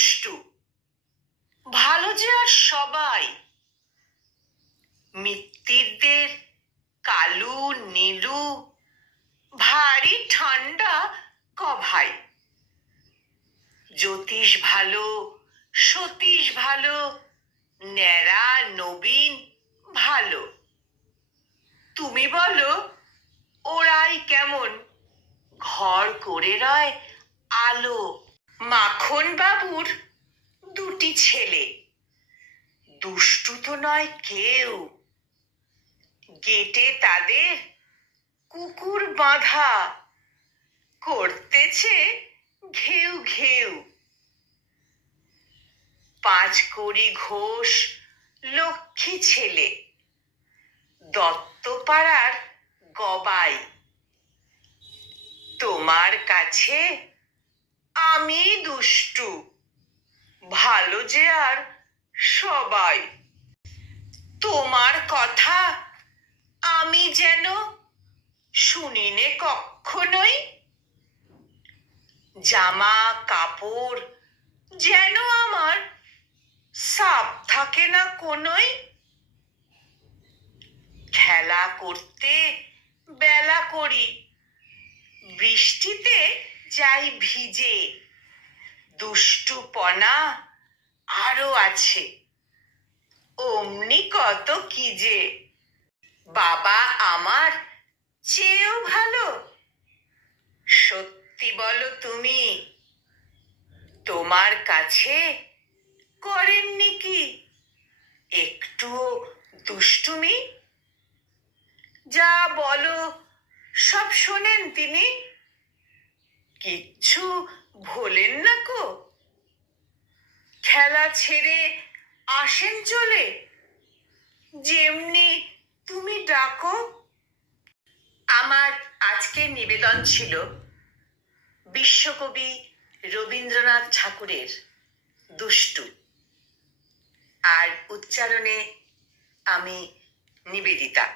দুষ্টু, ভালো যে আর সবাই। মিত্তিরদের কালু নীলু ভারী ঠান্ডা ভাই। জ্যোতিষ ভালো, সতীশ ভালো, ন্যাড়া নবীন ভালো। তুমি বলো ওরাই কেমন ঘর করে রয় আলো। মাখন বাবুর দুটি ছেলে, দুষ্টু তো নয় কেউ। গেটে তাদের কুকুর বাঁধা, করতেছে ঘেউ ঘেউ। পাঁচকড়ি ঘোষ লক্ষ্মী ছেলে, দত্তপাড়ার গবাই। তোমার কাছে আমি দুষ্টু, ভালো যে আর সবাই। তোমার কথা আমি যেন শুনিনে কখনোই। জামা কাপড় যেন আমার সাপ থাকে না কোনোই। খেলা করতে বেলা করি, বৃষ্টিতে যাই ভিজে। দুষ্টুপনা আরো আছে, অমনি কত কি যে। বাবা আমার চেয়েও ভালো, সত্যি বলো তুমি। তোমার কাছে করেননি কি একটুও দুষ্টুমি? যা বলো সব শোনেন তিনি, কিচ্ছু ভোলেন না কো। খেলা ছেড়ে আসেন চলে, যেমনি তুমি ডাকো। আমার আজকের নিবেদন ছিল বিশ্বকবি রবীন্দ্রনাথ ঠাকুরের দুষ্টু, আর উচ্চারণে আমি নিবেদিতা।